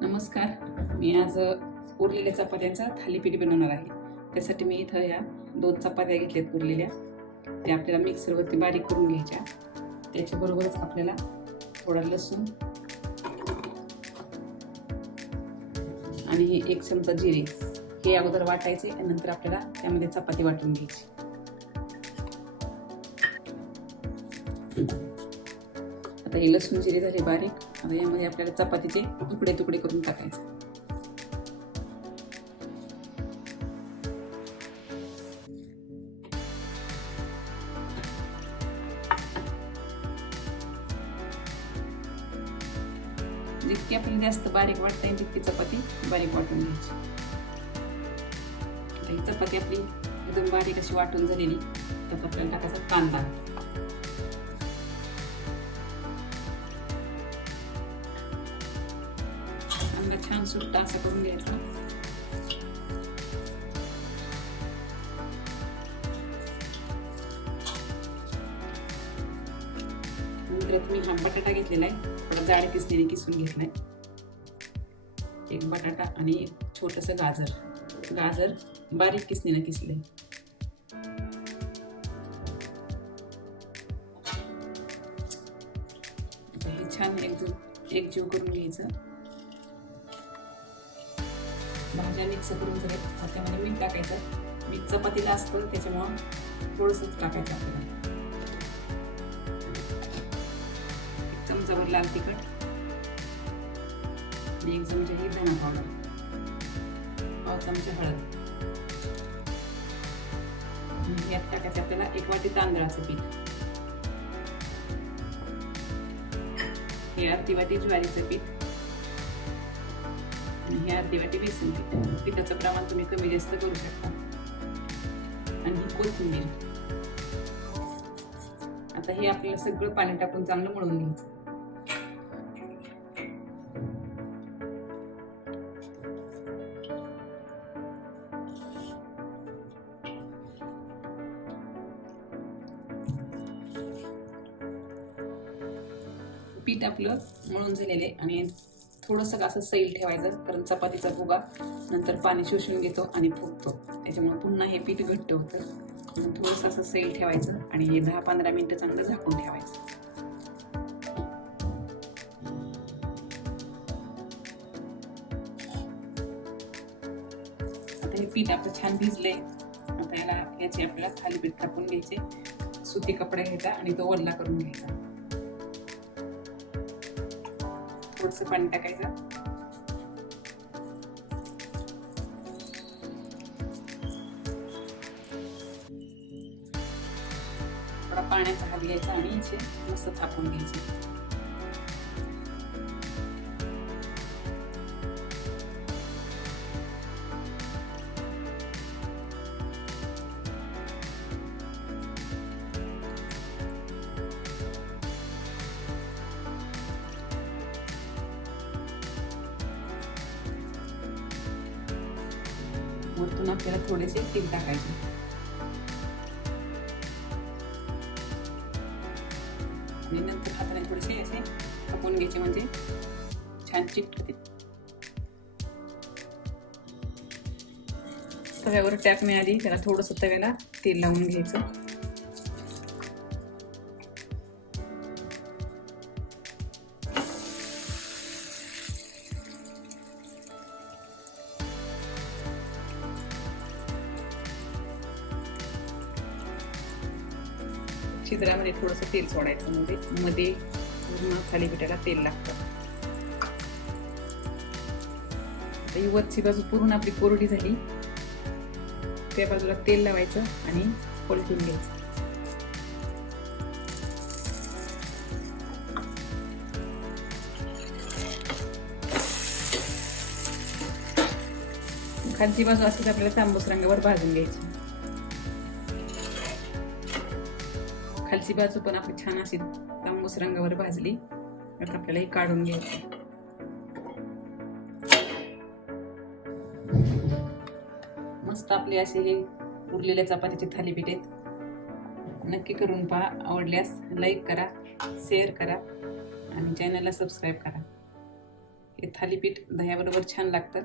नमस्कार. मी आज उरलेल्या चपात्यांचा थालीपीठ बनवणार आहे. त्यासाठी मी इथं या दोन चपात्या घेतल्यात उरलेल्या. त्या आपल्याला मिक्सरवरती बारीक करून घ्यायच्या. त्याच्याबरोबरच आपल्याला थोडा लसूण आणि हे एक चमचा जिरे हे अगोदर वाटायचे आणि नंतर आपल्याला त्यामध्ये चपाती वाटून घ्यायची. आता हे लसूण जिरे झाले बारीक. म्हणजे आता यामध्ये आपल्याला चपातीचे तुकडे तुकडे करून टाकायचे. जितकी आपल्याला जास्त बारीक वाटता येईल तितकी चपाती बारीक वाटून घ्यायची. ही चपाती आपली एकदम बारीक अशी वाटून झालेली. त्यात आपल्याला टाकायचा कांदा. कांदा छान सुट्टा असा करून घ्यायचा नंतर मी हा बटाटा घेतलेला आहे थोडा जाड किसलेली किसून घेतलाय एक बटाटा आणि एक छोटस गाजर गाजर बारीक किसणीनं किसले हे छान एकजीव एकजीव करून घ्यायचं भाज्या मिक्स करून झाले त्यामध्ये मीठ टाकायचं. मीठ चपातीला असतं त्याच्यामुळं थोडंसंच टाकायचं आपल्याला. एक चमचाभर लाल तिखट. आणि एक चमचा ही धना पावडर. पाव चमचा हळद. यात टाकायचं आपल्याला एक वाटी तांदळाचं पीठ. हे अर्धी वाटी ज्वारीचं पीठ. आणि हे अर्धी वाटी बेसन पीठ पिठाचं प्रमाण तुम्ही कमी जास्त करू शकता. आणि ही कोथिंबीर. आता हे आपल्याला सगळं पाणी टाकून चांगलं मळून घ्यायचं. पीठ आपलं मळून झालेलं आहे आणि थोडंसं असं सैल ठेवायचं कारण चपातीचा भुगा. नंतर पाणी शोषून घेतो आणि फुगतो. त्याच्यामुळे पुन्हा हे पीठ घट्ट होतं. थोडंसं असं सैल ठेवायचं आणि हे दहा पंधरा मिनिटं चांगलं झाकून ठेवायचं. आता हे पीठ आपलं छान भिजले आता याला याची आपल्याला थालीपीठ टाकून घ्यायचे. सुती कपडे घ्यायचा आणि तो वल्ला करून घ्यायचा. थोडस पाणी टाकायचं. थोडा पाण्याचा हात घ्यायचा आणि असे मस्त थापून घ्यायचं. वरतून आपल्याला थोडेसे तेल टाकायचे. आणि नंतर हाताने थोडेसे असे कापून घ्यायचे म्हणजे छान चिकटते तव्यावर मिळाली त्याला थोडस तव्याला तेल लावून घ्यायचं. छिद्रामध्ये थोडंसं तेल सोडायचं म्हणजे मध्ये पूर्ण थालीपीठाला तेल लागतं. ही वरची बाजू पूर्ण आपली कोरडी झाली. त्या बाजूला तेल लावायचं आणि पलटून घ्यायचं. खालची बाजू असेल आपल्याला तांबूस रंगावर भाजून घ्यायची. खालची बाजू पण आपली छान अशी तांबूस रंगावर भाजली. आता आपल्याला ही काढून घ्यायची मस्त आपले असे हे उरलेल्या चपातीचे थालीपीठ आहेत. नक्की करून पहा आवडल्यास लाईक करा शेअर करा आणि चॅनलला सबस्क्राईब करा. हे थालीपीठ दह्याबरोबर छान लागतं.